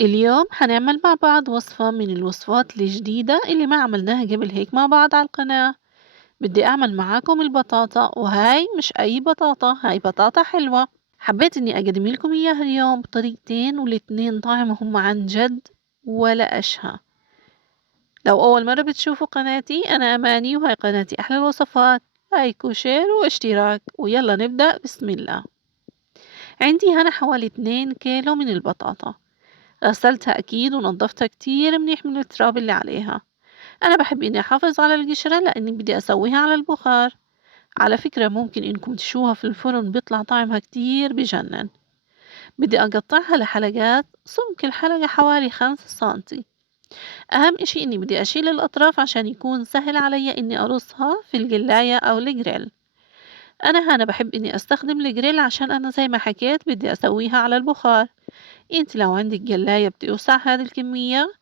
اليوم حنعمل مع بعض وصفة من الوصفات الجديدة اللي ما عملناها قبل هيك مع بعض على القناة. بدي أعمل معاكم البطاطا، وهاي مش أي بطاطا، هاي بطاطا حلوة. حبيت إني أقدم لكم إياها اليوم بطريقتين، والاتنين طعمهم عن جد ولا أشهى. لو أول مرة بتشوفوا قناتي، أنا أماني وهاي قناتي أحلى الوصفات. لايك وشير واشتراك، ويلا نبدأ بسم الله. عندي هنا حوالي 2 كيلو من البطاطا. غسلتها أكيد ونضفتها كتير منيح من التراب اللي عليها. أنا بحب إني أحافظ على القشرة لأني بدي أسويها على البخار. على فكرة ممكن إنكم تشوها في الفرن بيطلع طعمها كتير بجنن. بدي أقطعها لحلقات، سمك الحلقة حوالي 5 سنتي. أهم إشي إني بدي أشيل الأطراف عشان يكون سهل علي إني أرصها في القلاية أو الجريل. أنا هنا بحب إني أستخدم الجريل عشان أنا زي ما حكيت بدي أسويها على البخار. انت لو عندك جلاية بتوسع هذه الكمية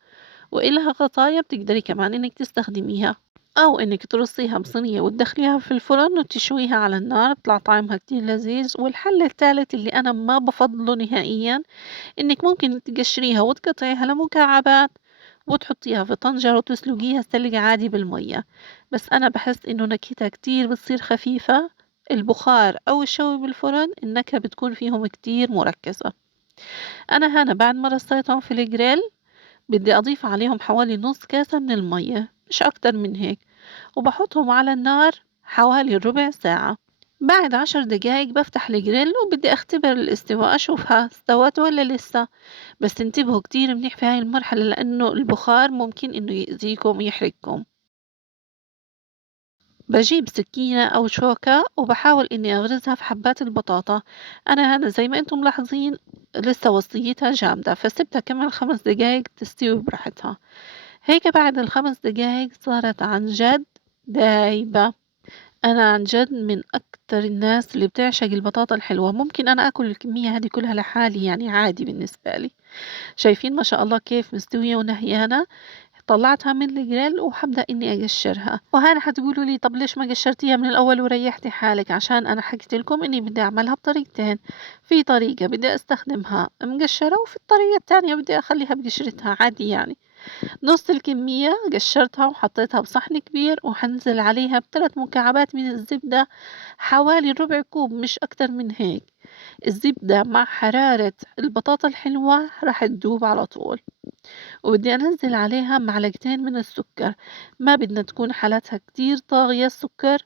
وإلها غطايا بتقدري كمان إنك تستخدميها، أو إنك ترصيها بصينية وتدخليها في الفرن وتشويها على النار، بيطلع طعمها كتير لذيذ. والحل الثالث اللي أنا ما بفضله نهائيا، إنك ممكن تقشريها وتقطعيها لمكعبات وتحطيها في طنجرة وتسلقيها سلق عادي بالمية. بس أنا بحس إنه نكهتها كتير بتصير خفيفة. البخار أو الشوي بالفرن النكهة بتكون فيهم كتير مركزة. أنا هنا بعد ما رصيتهم في الجريل بدي أضيف عليهم حوالي نص كاسة من المية، مش أكتر من هيك، وبحطهم على النار حوالي ربع ساعة. بعد 10 دقايق بفتح الجريل وبدي أختبر الاستواء، أشوفها استوت ولا لسه. بس انتبهوا كتير منيح في هاي المرحلة لأنه البخار ممكن إنه يأذيكم ويحرقكم. بجيب سكينة أو شوكة وبحاول إني أغرزها في حبات البطاطا. أنا هنا زي ما أنتم ملاحظين لسه وصيتها جامدة، فسبتها كمان 5 دقايق تستوي براحتها. هيك بعد ال5 دقايق صارت عن جد دايبة. أنا عن جد من أكتر الناس اللي بتعشق البطاطا الحلوة، ممكن أنا أكل الكمية هذه كلها لحالي، يعني عادي بالنسبة لي. شايفين ما شاء الله كيف مستوية ونهيانة. طلعتها من الجريل وحبدأ إني أقشرها. وهنا حتقولوا لي طب ليش ما قشرتيها من الأول وريحتي حالك؟ عشان أنا حكيت لكم إني بدي أعملها بطريقتين. في طريقة بدي أستخدمها مقشرة، وفي الطريقة التانية بدي أخليها بقشرتها عادي يعني. نص الكمية قشرتها وحطيتها بصحن كبير، وحنزل عليها ب3 مكعبات من الزبدة، حوالي ربع كوب مش أكتر من هيك. الزبدة مع حرارة البطاطا الحلوة راح تدوب على طول. وبدي أنزل عليها معلقتين من السكر. ما بدنا تكون حالتها كتير طاغية السكر،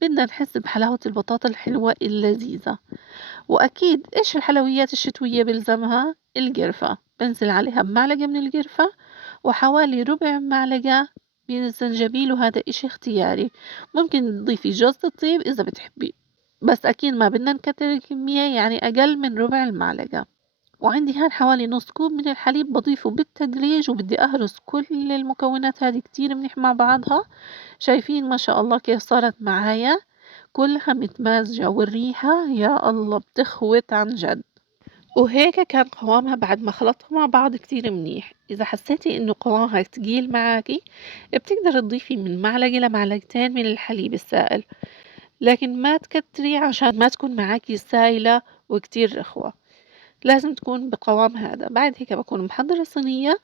بدنا نحس بحلاوة البطاطا الحلوة اللذيذة. وأكيد إيش الحلويات الشتوية بلزمها؟ القرفة. بنزل عليها بمعلقة من القرفة وحوالي ربع معلقة من الزنجبيل، وهذا إشي اختياري. ممكن تضيفي جوز الطيب إذا بتحبي، بس أكيد ما بدنا نكتر الكمية، يعني أقل من ربع المعلقة. وعندي هان حوالي نص كوب من الحليب بضيفه بالتدريج، وبدي أهرس كل المكونات هذه كتير منيح مع بعضها. شايفين ما شاء الله كيف صارت معايا كلها متمازجة، والريحة يا الله بتخوت عن جد. وهيك كان قوامها بعد ما خلطتها مع بعض كتير منيح. إذا حسيتي إنه قوامها تقيل معاكي، بتقدر تضيفي من معلقة لمعلقتين من الحليب السائل، لكن ما تكتري عشان ما تكون معاكي سايلة وكتير رخوة. لازم تكون بقوام هذا. بعد هيك بكون محضرة صينية،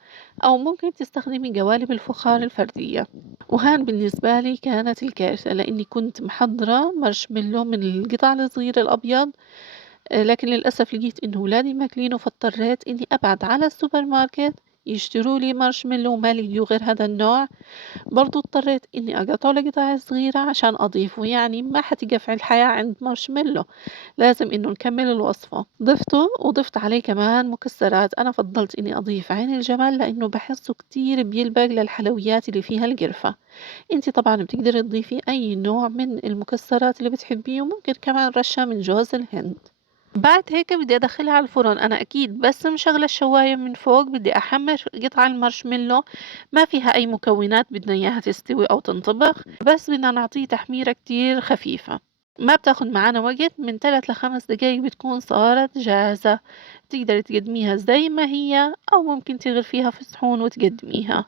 أو ممكن تستخدمي قوالب الفخار الفردية. وهان بالنسبة لي كانت الكارثة لأني كنت محضرة مارشميلو من القطع الصغيرة الأبيض. لكن للأسف لقيت إنه ولادي ماكلينه، فاضطريت إني أبعد على السوبر ماركت يشتروا لي مارشميلو، ما لقيوا غير هذا النوع. برضو اضطريت إني أقطعه لقطع صغيرة عشان أضيفه، يعني ما حتقف الحياة عند مارشميلو، لازم إنه نكمل الوصفة. ضفته وضفت عليه كمان مكسرات. أنا فضلت إني أضيف عين الجمل لأنه بحسه كتير بيلبق للحلويات اللي فيها القرفة. انتي طبعا بتقدري تضيفي أي نوع من المكسرات اللي بتحبيه، وممكن كمان رشة من جوز الهند. بعد هيك بدي ادخلها على الفرن. انا اكيد بس مشغله الشوايه من فوق، بدي احمر قطع المارشميلو. ما فيها اي مكونات بدنا اياها تستوي او تنطبخ، بس بدنا نعطيه تحميره كتير خفيفه. ما بتاخد معنا وقت، من 3 ل5 دقايق بتكون صارت جاهزة. تقدري تقدميها زي ما هي، أو ممكن تغرفيها في صحون وتقدميها.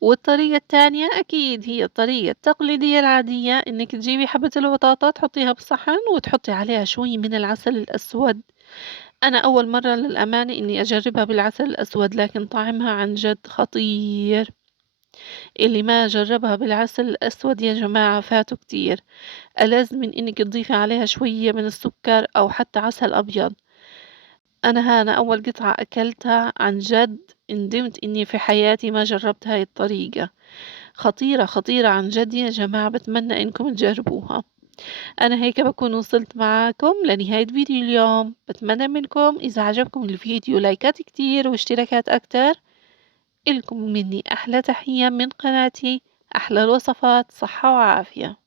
والطريقة التانية أكيد هي الطريقة التقليدية العادية، إنك تجيبي حبة البطاطا تحطيها بصحن وتحطي عليها شوي من العسل الأسود. أنا أول مرّة للأمانة إنّي أجرّبها بالعسل الأسود، لكن طعمها عن جد خطير. اللي ما جرّبها بالعسل الأسود يا جماعة فاته كتير، ألذ من إنِّك تضيفي عليها شوية من السكر أو حتى عسل أبيض. أنا أول قطعة أكلتها عن جد ندمت إني في حياتي ما جرّبت هاي الطريقة، خطيرة، خطيرة عن جد يا جماعة باتمنى إنكم تجربوها. أنا هيك باكون وصلت معاكم لنهاية فيديو اليوم، باتمنى منكم إذا عجبكم الفيديو لايكات كتير واشتراكات أكتر. إلكم مني أحلى تحية من قناتي أحلى الوصفات، صحة وعافية.